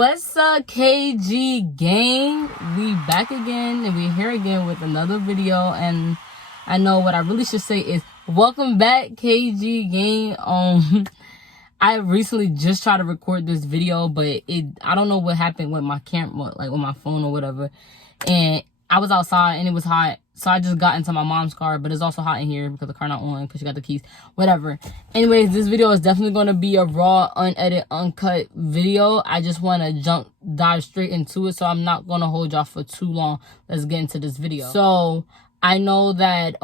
What's up, KG Gang? We back again and we're here again with another video. And I know what I really should say is welcome back, KG Gang. I recently just tried to record this video, but I don't know what happened with my camera, like with my phone or whatever. And I was outside and it was hot. So I just got into my mom's car, but it's also hot in here because the car not on because she got the keys. Whatever. Anyways, this video is definitely going to be a raw, unedited, uncut video. I just want to dive straight into it, so I'm not going to hold y'all for too long. Let's get into this video. So I know that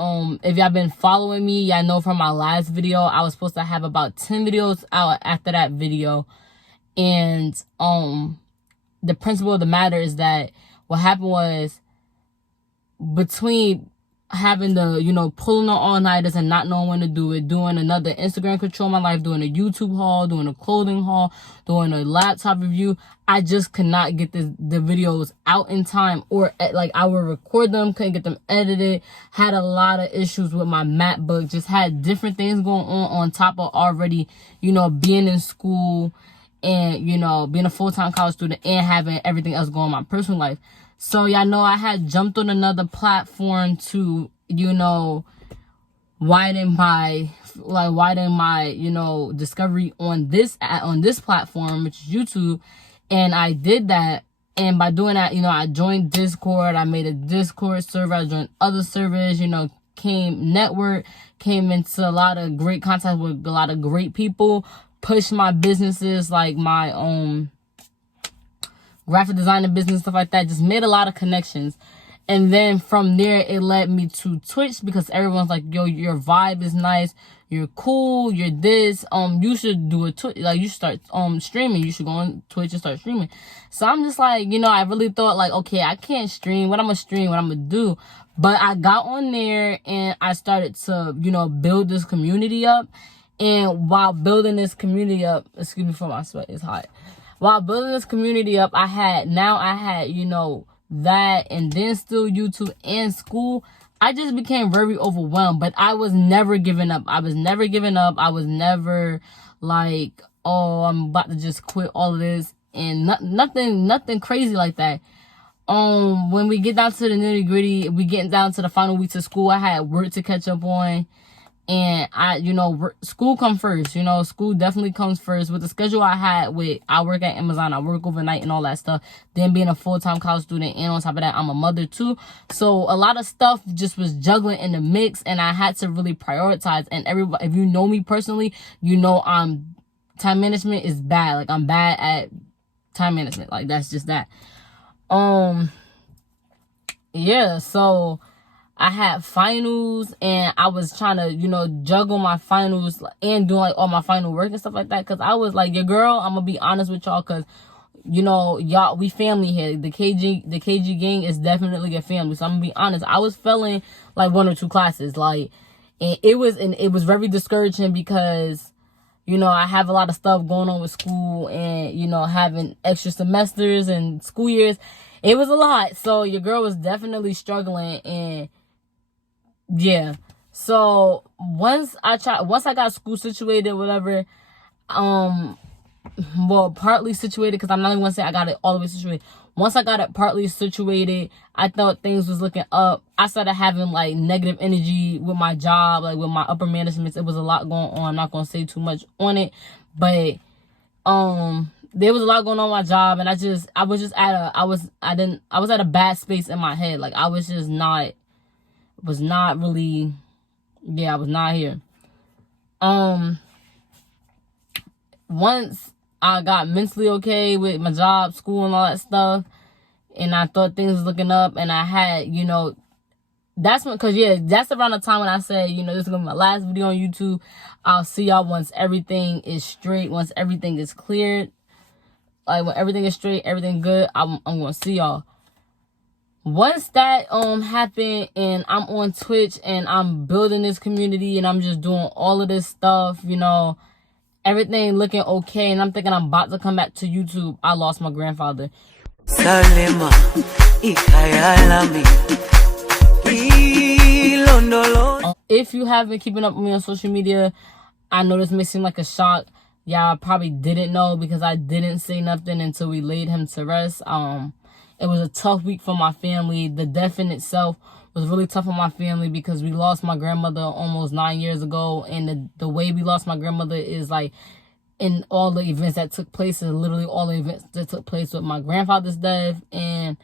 if y'all been following me, y'all know from my last video, I was supposed to have about 10 videos out after that video. And the principle of the matter is that what happened was, between having the, pulling on all-nighters and not knowing when to do it, doing another Instagram control my life, doing a YouTube haul, doing a clothing haul, doing a laptop review, I just could not get the videos out in time, or like I would record them, couldn't get them edited, had a lot of issues with my MacBook, just had different things going on top of already, being in school and, being a full-time college student and having everything else going on in my personal life. So y'all know I had jumped on another platform to, widen my discovery on this platform, which is YouTube. And I did that. And by doing that, I joined Discord. I made a Discord server. I joined other servers, came into a lot of great contact with a lot of great people, pushed my businesses, like my graphic designer business, stuff like that. Just made a lot of connections. And then from there, it led me to Twitch, because everyone's like, yo, your vibe is nice, you're cool, you're this, you should do a Twitch, like, you should start streaming, you should go on Twitch and start streaming. So I'm just like, I really thought, like, okay, I can't stream, what I'm gonna stream, what I'm gonna do. But I got on there and I started to, build this community up. And while building this community up, excuse me for my sweat, it's hot. While building this community up, I had, that, and then still YouTube and school. I just became very overwhelmed, but I was never giving up. I was never like, oh, I'm about to just quit all of this, and nothing crazy like that. When we get down to the nitty gritty, we getting down to the final weeks of school, I had work to catch up on. And school come first, school definitely comes first. With the schedule I had I work at Amazon, I work overnight and all that stuff. Then being a full-time college student, and on top of that, I'm a mother too. So a lot of stuff just was juggling in the mix, and I had to really prioritize. And everybody, if you know me personally, time management is bad. Like, I'm bad at time management. Like, that's just that. Yeah, so I had finals, and I was trying to, juggle my finals and doing, like, all my final work and stuff like that. Because I was like, your girl, I'm going to be honest with y'all, because, y'all, we family here. The KG Gang is definitely a family. So I'm going to be honest. I was failing, like, 1 or 2 classes. Like, and it was very discouraging because, I have a lot of stuff going on with school and, having extra semesters and school years. It was a lot. So your girl was definitely struggling, and yeah. So once I got school situated, whatever, well, partly situated, because I'm not even gonna say I got it all the way situated. Once I got it partly situated, I thought things was looking up. I started having, like, negative energy with my job, like with my upper management. It was a lot going on. I'm not gonna say too much on it, but there was a lot going on in my job, and I was at a bad space in my head. Like, I was not here. Once I got mentally okay with my job, school, and all that stuff, and I thought things was looking up, and I had, that's around the time when I said, this is gonna be my last video on YouTube. I'll see y'all once everything is straight, once everything is cleared. Like, when everything is straight, everything good, I'm gonna see y'all. Once that happened, and I'm on Twitch and I'm building this community and I'm just doing all of this stuff, everything looking okay, and I'm thinking I'm about to come back to YouTube, I lost my grandfather. If you haven't been keeping up with me on social media, I know this may seem like a shock. y'all probably didn't know because I didn't say nothing until we laid him to rest. It was a tough week for my family. The death in itself was really tough on my family because we lost my grandmother almost 9 years ago. And the way we lost my grandmother is like in all the events that took place, is literally all the events that took place with my grandfather's death. And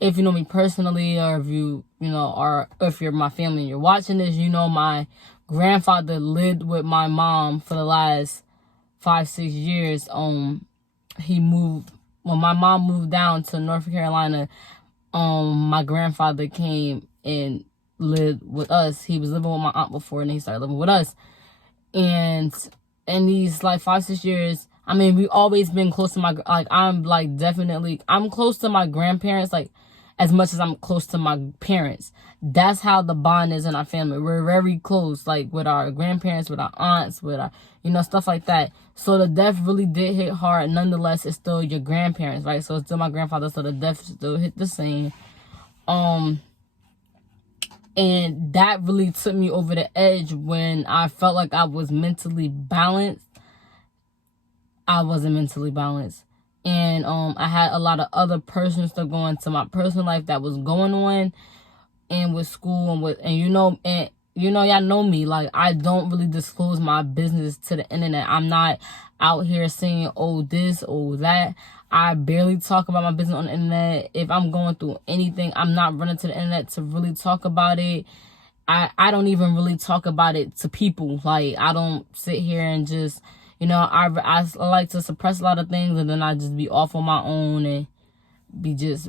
if you know me personally, or if you know, or if you're my family and you're watching this, you know my grandfather lived with my mom for the last 5-6 years. He moved when my mom moved down to North Carolina. My grandfather came and lived with us. He was living with my aunt before, and then he started living with us. And in these like 5-6 years, I mean, we've always been close to I'm close to my grandparents, like as much as I'm close to my parents. That's how the bond is in our family. We're very close, like with our grandparents, with our aunts, with our, stuff like that. So the death really did hit hard. Nonetheless, it's still your grandparents, right? So it's still my grandfather, so the death still hit the same. And that really took me over the edge when I felt like I was mentally balanced. I wasn't mentally balanced. And I had a lot of other personal stuff going to my personal life that was going on, and with school y'all know me, like I don't really disclose my business to the internet. I'm not out here saying this, that. I barely talk about my business on the internet. If I'm going through anything, I'm not running to the internet to really talk about it. I don't even really talk about it to people. Like, I don't sit here and just, I like to suppress a lot of things, and then I just be off on my own and be just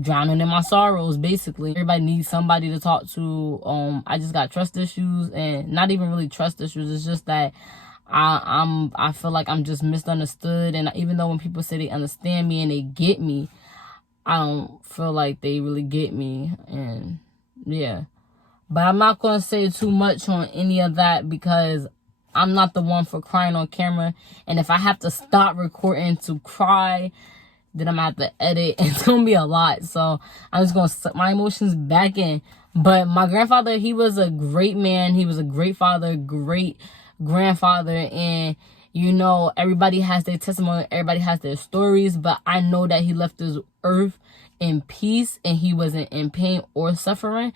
drowning in my sorrows, basically. Everybody needs somebody to talk to. I just got trust issues, and not even really trust issues. It's just that I feel like I'm just misunderstood, and even though when people say they understand me and they get me, I don't feel like they really get me. And yeah, but I'm not gonna say too much on any of that because I'm not the one for crying on camera. And if I have to stop recording to cry, then I'm gonna have to edit. It's gonna be a lot, so I'm just gonna suck my emotions back in. But my grandfather, he was a great man. He was a great father, great grandfather, and everybody has their testimony, everybody has their stories, but I know that he left this earth in peace, and he wasn't in pain or suffering.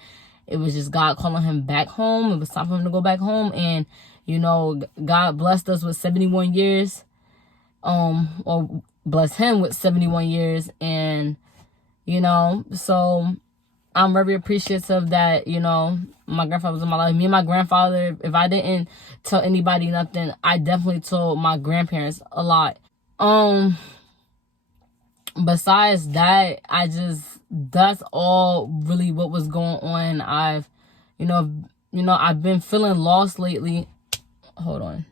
It was just God calling him back home. It was time for him to go back home, and God blessed us with 71 years, or blessed him with 71 years, and so I'm very appreciative that, my grandfather was in my life. Me and my grandfather, if I didn't tell anybody nothing, I definitely told my grandparents a lot. Besides that, that's all really what was going on. I've been feeling lost lately. Hold on.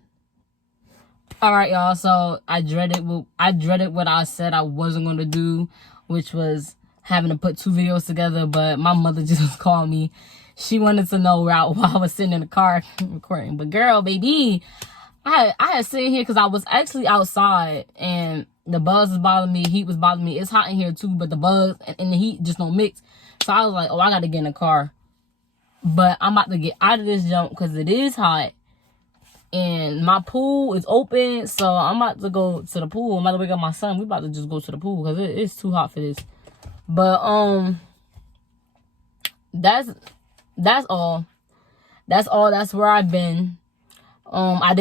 All right, y'all. So I dreaded what I said I wasn't going to do, which was having to put 2 videos together, but my mother just called me. She wanted to know while I was sitting in the car recording. But girl, baby, I had sitting here because I was actually outside, and the bugs was bothering me, heat was bothering me. It's hot in here too, but the bugs and the heat just don't mix. So I was like, I got to get in the car. But I'm about to get out of this jump because it is hot. And my pool is open, so I'm about to go to the pool. I'm about to wake up my son. We about to just go to the pool because it's too hot for this. But that's all. That's where I've been. I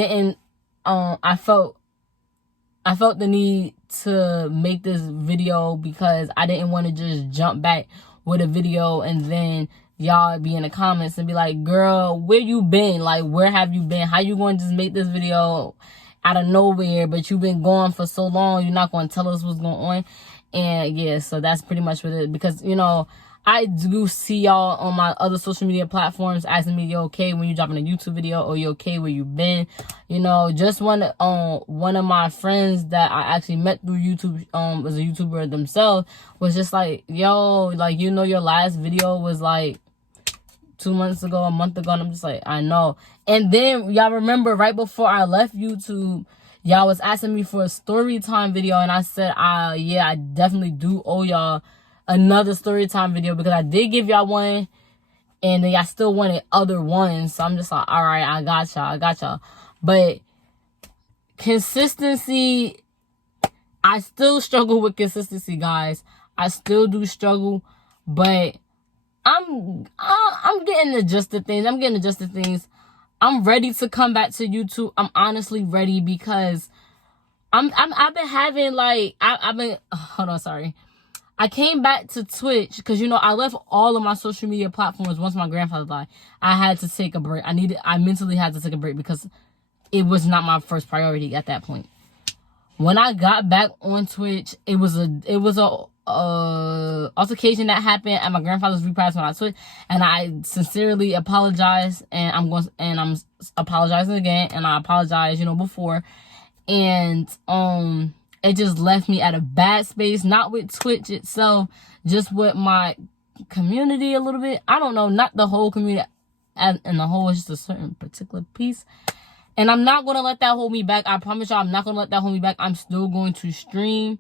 felt the need to make this video because I didn't want to just jump back with a video and then y'all be in the comments and be like, girl, where you been? Like, where have you been? How you going to just make this video out of nowhere, but you've been gone for so long, you're not going to tell us what's going on? And yeah, so that's pretty much what it is. Because, I do see y'all on my other social media platforms asking me, you okay when you dropping a YouTube video, or you okay where you been? Just one of my friends that I actually met through YouTube, was a YouTuber themselves, was just like, yo, like, your last video was like 2 months ago, a month ago. And I'm just like, I know. And then y'all remember right before I left YouTube, y'all was asking me for a story time video, and I said, yeah, I definitely do owe y'all another story time video because I did give y'all one, and then y'all still wanted other ones. So I'm just like, all right, I got y'all. But consistency, I still struggle with consistency, guys. I still do struggle, but I'm getting adjusted things. I'm ready to come back to YouTube. I'm honestly ready because I've been having like I've been hold on, sorry. I came back to Twitch because, you know, I left all of my social media platforms once my grandfather died. I had to take a break. I mentally had to take a break because it was not my first priority at that point. When I got back on Twitch, it was a altercation that happened at my grandfather's repast on Twitch, and I sincerely apologize, and I'm apologizing again, and I apologize, you know, before, and it just left me at a bad space, not with Twitch itself, just with my community a little bit. I don't know, not the whole community and the whole, it's just a certain particular piece. And I'm not going to let that hold me back. I promise y'all, I'm not going to let that hold me back. I'm still going to stream.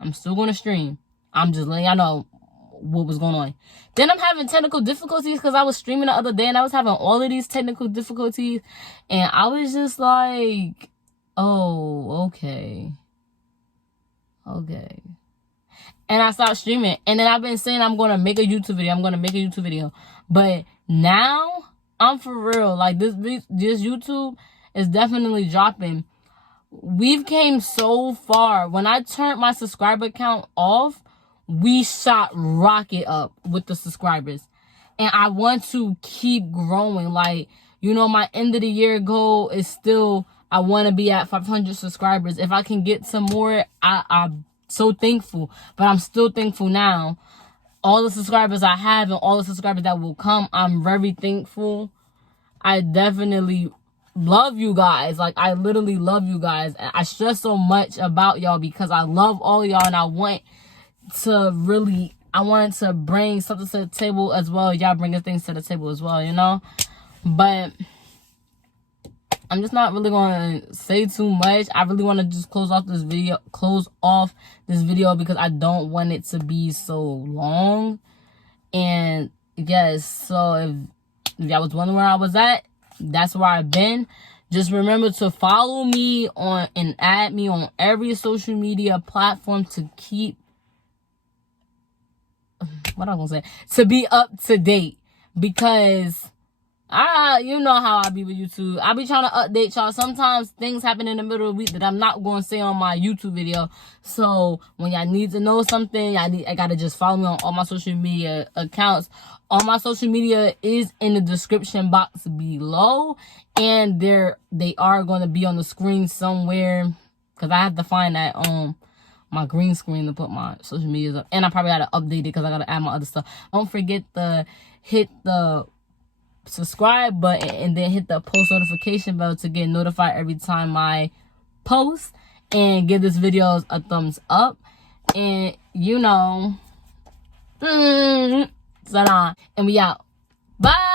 I'm still going to stream. I'm just letting y'all know what was going on. Then I'm having technical difficulties because I was streaming the other day and I was having all of these technical difficulties. And I was just like, oh, okay. Okay. And I stopped streaming. And then I've been saying I'm going to make a YouTube video. But now, I'm for real. Like, this YouTube is definitely dropping. We've came so far. When I turned my subscriber count off, we shot rocket up with the subscribers. And I want to keep growing. Like, you know, my end of the year goal is still, I want to be at 500 subscribers. If I can get some more, I'm so thankful. But I'm still thankful now. All the subscribers I have and all the subscribers that will come, I'm very thankful. I definitely love you guys. Like, I literally love you guys. I stress so much about y'all because I love all of y'all, and I want to bring something to the table as well. Y'all bringing things to the table as well, you know? But I'm just not really going to say too much. I really want to just close off this video because I don't want it to be so long. And yes, so if y'all was wondering where I was at, that's where I've been. Just remember to follow me on and add me on every social media platform to keep, what I was gonna say, to be up to date, because you know how I be with YouTube. I be trying to update y'all. Sometimes things happen in the middle of the week that I'm not going to say on my YouTube video. So when y'all need to know something, I gotta just follow me on all my social media accounts. All my social media is in the description box below, and they are going to be on the screen somewhere, because I have to find that my green screen to put my social medias up, and I probably gotta update it because I gotta add my other stuff. Don't forget to hit the subscribe button and then hit the post notification bell to get notified every time I post, and give this video a thumbs up, and you know, and we out. Bye.